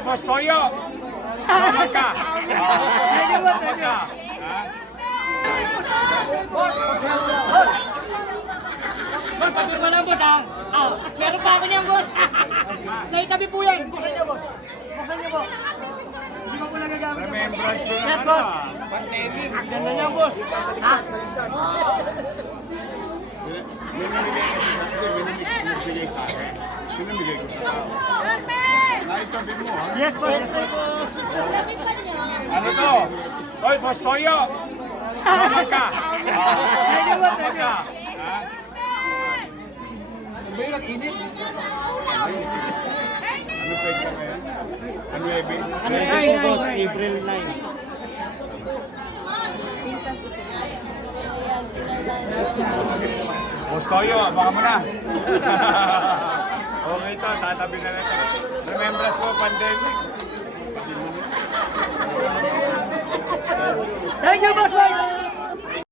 Boss Toyo! Tama ka! Tama ka! Boss, pagod mo lang, boss, ha? Meron pa ako niyan, boss. Naitabi po yan. Buksan niyo, boss. Buksan niyo, boss. Hindi ko po nagagamit yung boss. Remembrance yun Yes, ang boss. pandemic. Ang ganda niyan, boss. Ha? Binibigay kasi sa akin, binibigay sa akin. Sinamigay ko sa tao. Naitabi mo, ha? Yes, boss. Yes, boss. Ano to? Hoy, Boss Toyo! Tama ka! Tama ka! Ha? Ba yun ang init? Ano pecha na yan? Ano Ebe? Boss, April 9. Boss Toyo, baka mo na. Okay to, tatabi na natin. Remembrance mo, pandemic. Thank you, boss.